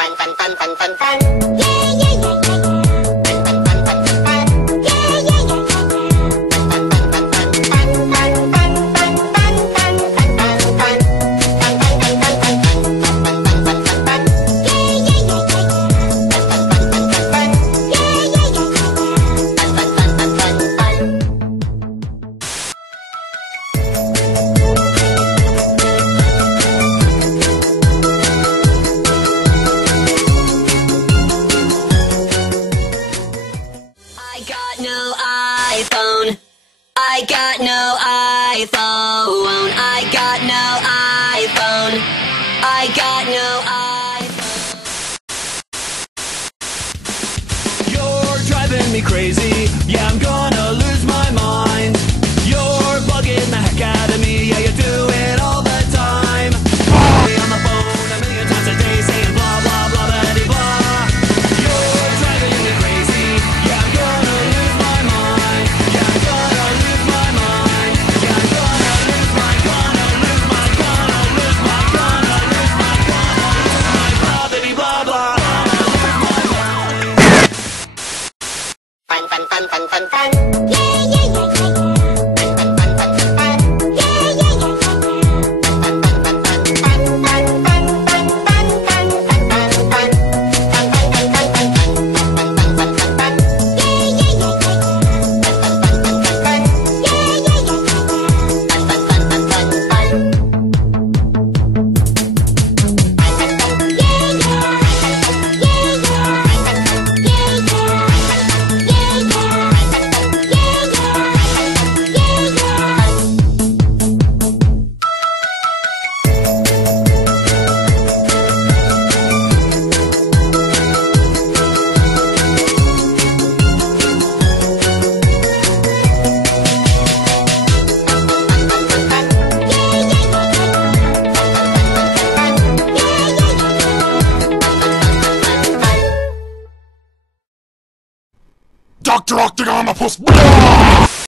Fun, fun, fun, fun, fun, fun. Yeah, yeah, yeah, yeah, yeah. Fun, fun, fun, fun, fun, fun. Yeah, yeah, yeah, yeah, yeah. Fun, fun, fun, fun, fun, fun, fun, fun, fun, fun, fun, fun, fun, fun, fun. Fun, fun, fun, fun, fun, fun. Fun, fun, fun, fun, fun. Yeah, yeah, yeah, yeah, yeah. Fun, fun, fun, fun, fun, fun. Yeah, yeah, yeah, yeah, yeah. Fun, fun, fun, fun, fun, fun. I got no iPhone. I got no iPhone. I got no iPhone. I got no iPhone. You're driving me crazy. Yeah, I'm gonna lose my mind. You're bugging the heck out of me. Yeah, you do it all the time. On the phone a million times a day saying blah blah blah blah blah. You're driving me crazy. Yeah, I'm gonna lose my mind. Yeah, I'm gonna lose my mind. Yeah, I'm gonna lose my, gonna lose my, gonna lose my, gonna lose my, gonna lose my blah blah blah. Fun, fun, fun, fun, fun, fun. Yeah, yeah, yeah, yeah, yeah. Fun, fun, fun, fun, fun, fun. Yeah, yeah, yeah, yeah, yeah. Fun, fun, fun, fun, fun, fun, fun, fun, fun, fun, fun, fun, fun, fun, fun. Fun, fun, fun, fun, fun. Fun, fun, fun, fun, fun. Fun, fun, fun, fun. Yeah, yeah, yeah, yeah, yeah. Fun, fun, fun, fun, fun, fun. Yeah, yeah, yeah, yeah, yeah. Fun, fun, fun, fun, fun, fun. Fun, fun, fun, yeah, yeah. Fun, fun, fun, yeah, yeah. Dr. Octagon,